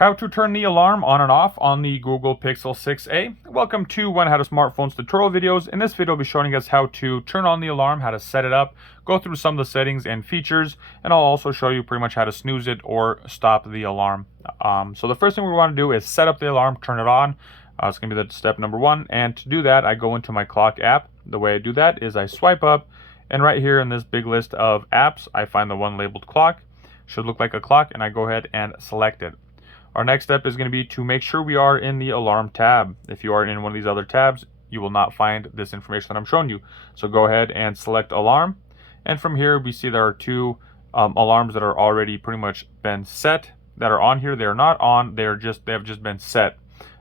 How to turn the alarm on and off on the Google Pixel 6a. Welcome to One How to Smartphones tutorial videos. In this video, I'll be showing us how to turn on the alarm, how to set it up, go through some of the settings and features, and I'll also show you pretty much how to snooze it or stop the alarm. So the first thing we want to do is set up the alarm, turn it on. It's going to be the step number one, and to do that, I go into my clock app. The way I do that is I swipe up, and right here in this big list of apps, I find the one labeled clock. Should look like a clock, and I go ahead and select it. Our next step is going to be to make sure we are in the alarm tab. If you are in one of these other tabs, you will not find this information that I'm showing you. So go ahead and select alarm. And from here, we see there are two alarms that are already pretty much been set that are on here. They're not on, they have just been set.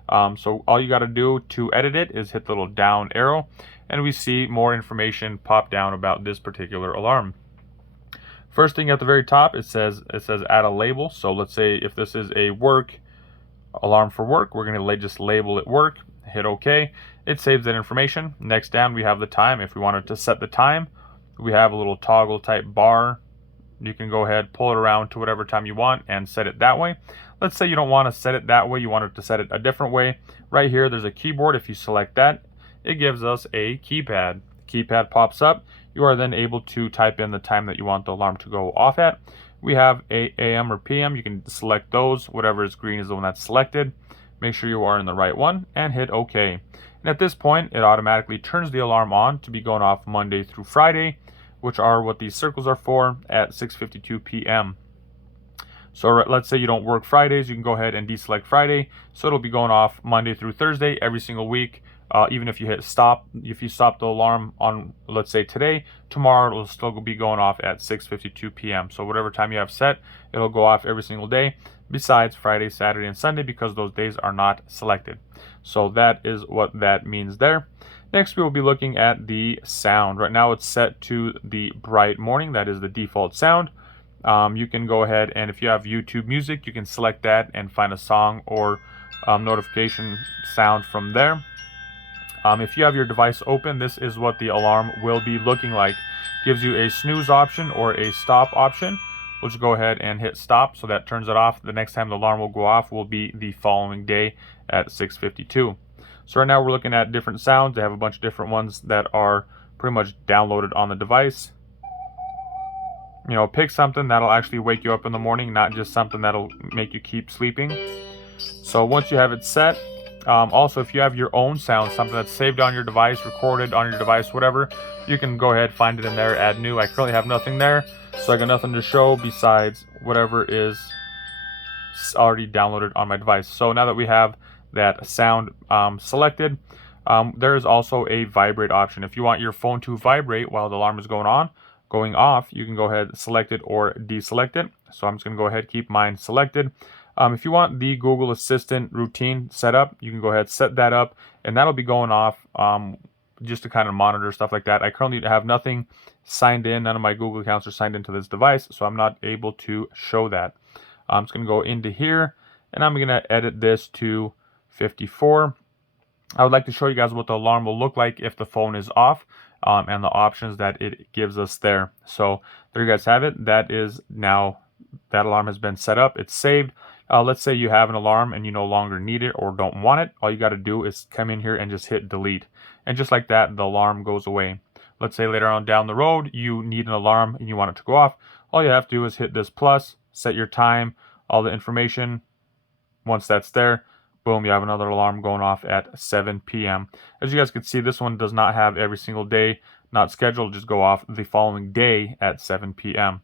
So all you got to do to edit it is hit the little down arrow, and we see more information pop down about this particular alarm. First thing at the very top, it says add a label. So let's say if this is a work alarm for work, we're going to just label it work, hit OK. It saves that information. Next down, we have the time. If we wanted to set the time, we have a little toggle type bar. You can go ahead, pull it around to whatever time you want and set it that way. Let's say you don't want to set it that way, you want it to set it a different way. Right here, there's a keyboard. If you select that, it gives us a keypad. Keypad pops up. You are then able to type in the time that you want the alarm to go off at. We have AM or PM. You can select those. Whatever is green is the one that's selected. Make sure you are in the right one and hit OK. And at this point, it automatically turns the alarm on to be going off Monday through Friday, which are what these circles are for, at 6:52 p.m. So let's say you don't work Fridays, you can go ahead and deselect Friday. So it'll be going off Monday through Thursday every single week. Even if you hit stop, if you stop the alarm on, let's say today, tomorrow it'll still be going off at 6:52 p.m. So whatever time you have set, it'll go off every single day, besides Friday, Saturday, and Sunday, because those days are not selected. So that is what that means there. Next, we will be looking at the sound. Right now it's set to the bright morning. That is the default sound. You can go ahead and if you have YouTube Music, you can select that and find a song or notification sound from there. If you have your device open, this is what the alarm will be looking like. Gives you a snooze option or a stop option. We'll just go ahead and hit stop, so that turns it off. The next time the alarm will go off will be the following day at 6:52. So right now we're looking at different sounds. They have a bunch of different ones that are pretty much downloaded on the device. You know, pick something that'll actually wake you up in the morning, not just something that'll make you keep sleeping. So once you have it set, also if you have your own sound, something that's saved on your device, recorded on your device, whatever, you can go ahead, find it in there, add new. I currently have nothing there, so I got nothing to show besides whatever is already downloaded on my device. So now that we have that sound selected, there is also a vibrate option. If you want your phone to vibrate while the alarm is going off, you can go ahead, select it or deselect it. So I'm just going to go ahead, keep mine selected. If you want the Google Assistant routine set up, you can go ahead, set that up, and that'll be going off just to kind of monitor stuff like that. I currently have nothing signed in. None of my Google accounts are signed into this device, so I'm not able to show that. I'm just going to go into here, and I'm going to edit this to 54. I would like to show you guys what the alarm will look like if the phone is off, and the options that it gives us there. So there you guys have it. That is now, that alarm has been set up. It's saved. Let's say you have an alarm and you no longer need it or don't want it. All you got to do is come in here and just hit delete. And just like that, the alarm goes away. Let's say later on down the road, you need an alarm and you want it to go off. All you have to do is hit this plus, set your time, all the information. Once that's there, boom, you have another alarm going off at 7 p.m. As you guys can see, this one does not have every single day, not scheduled, just go off the following day at 7 p.m.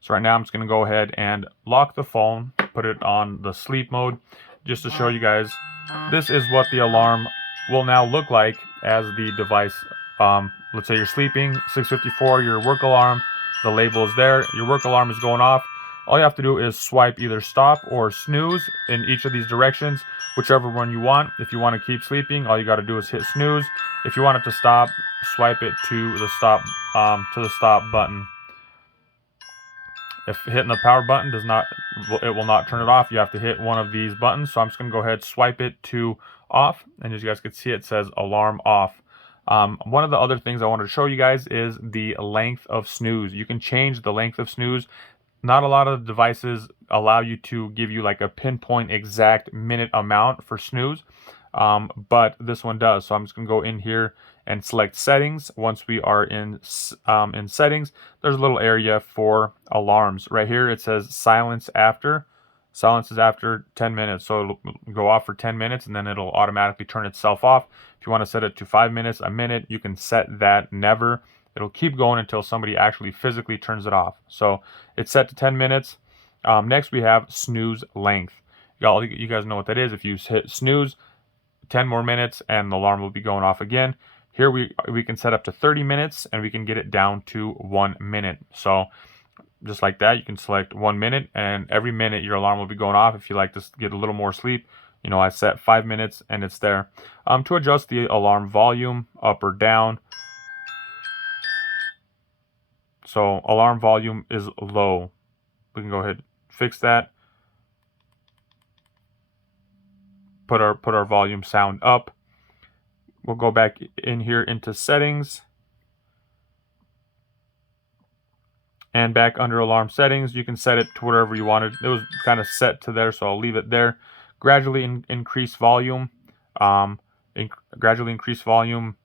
So right now I'm just going to go ahead and lock the phone, put it on the sleep mode, just to show you guys this is what the alarm will now look like as the device. Let's say you're sleeping, 6:54, your work alarm, the label is there, your work alarm is going off. All you have to do is swipe either stop or snooze in each of these directions, whichever one you want. If you want to keep sleeping, all you got to do is hit snooze. If you want it to stop, swipe it to the stop button. If hitting the power button it will not turn it off. You have to hit one of these buttons. So I'm just going to go ahead, swipe it to off, and as you guys can see, it says alarm off. One of the other things I wanted to show you guys is the length of snooze. You can change the length of snooze. not a lot of devices allow you to give you like a pinpoint exact minute amount for snooze, but this one does. So I'm just gonna go in here and select settings. Once we are in settings, there's a little area for alarms. Right here it says silence after. Silence is after 10 minutes, so it'll go off for 10 minutes and then it'll automatically turn itself off. If you want to set it to 5 minutes, a minute, you can set that never. It'll keep going until somebody actually physically turns it off. So it's set to 10 minutes. Next we have snooze length. You guys know what that is. If you hit snooze, 10 more minutes and the alarm will be going off again. Here we can set up to 30 minutes and we can get it down to 1 minute. So just like that, you can select 1 minute, and every minute your alarm will be going off. If you like to get a little more sleep, you know, I set 5 minutes and it's there. To adjust the alarm volume up or down. So alarm volume is low. We can go ahead and fix that. Put our volume sound up. We'll go back in here into settings. And back under alarm settings, you can set it to whatever you wanted. It was kind of set to there, so I'll leave it there. Gradually increase volume. Gradually increase volume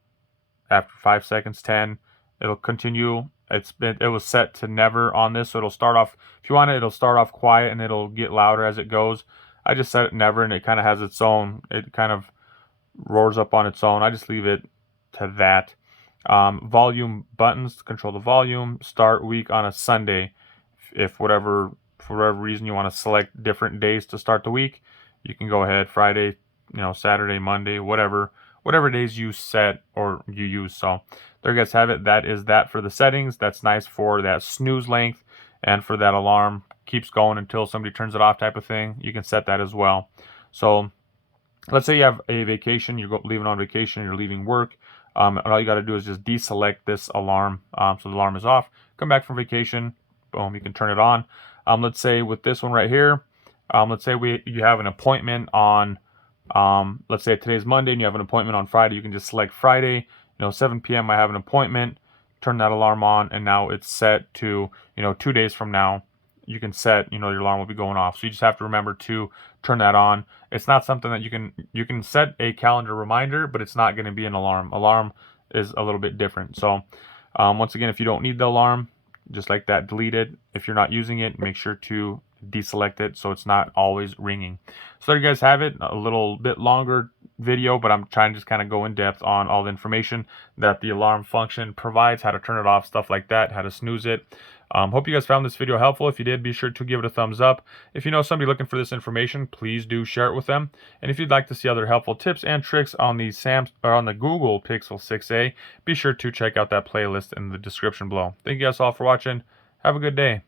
after 5 seconds, 10. It'll continue. It was set to never on this, so it'll start off, if you want it, it'll start off quiet and it'll get louder as it goes. I just set it never, and it kind of has its own, it kind of roars up on its own. I just leave it to that. Volume buttons, control the volume. Start week on a Sunday. If for whatever reason you want to select different days to start the week, you can go ahead. Friday, Saturday, Monday, whatever days you set or you use. So there you guys have it. That is that for the settings. That's nice for that snooze length and for that alarm keeps going until somebody turns it off type of thing. You can set that as well. So let's say you have a vacation, you're leaving on vacation, you're leaving work. And all you got to do is just deselect this alarm. So the alarm is off. Come back from vacation. Boom, you can turn it on. Let's say with this one right here, let's say you have an appointment on, let's say today's Monday and you have an appointment on Friday. You can just select Friday, 7 p.m. I have an appointment. Turn that alarm on, and now it's set to, 2 days from now. You can set, your alarm will be going off. So you just have to remember to turn that on. It's not something that you can set a calendar reminder, but it's not going to be an alarm. Alarm is a little bit different. So once again, if you don't need the alarm, just like that, delete it. If you're not using it, make sure to deselect it so it's not always ringing. So there you guys have it. A little bit longer video, but I'm trying to just kind of go in depth on all the information that the alarm function provides, how to turn it off, stuff like that, how to snooze it. Hope you guys found this video helpful. If you did, be sure to give it a thumbs up. If you know somebody looking for this information, please do share it with them. And if you'd like to see other helpful tips and tricks on the Google Pixel 6a, be sure to check out that playlist in the description below. Thank you guys all for watching. Have a good day.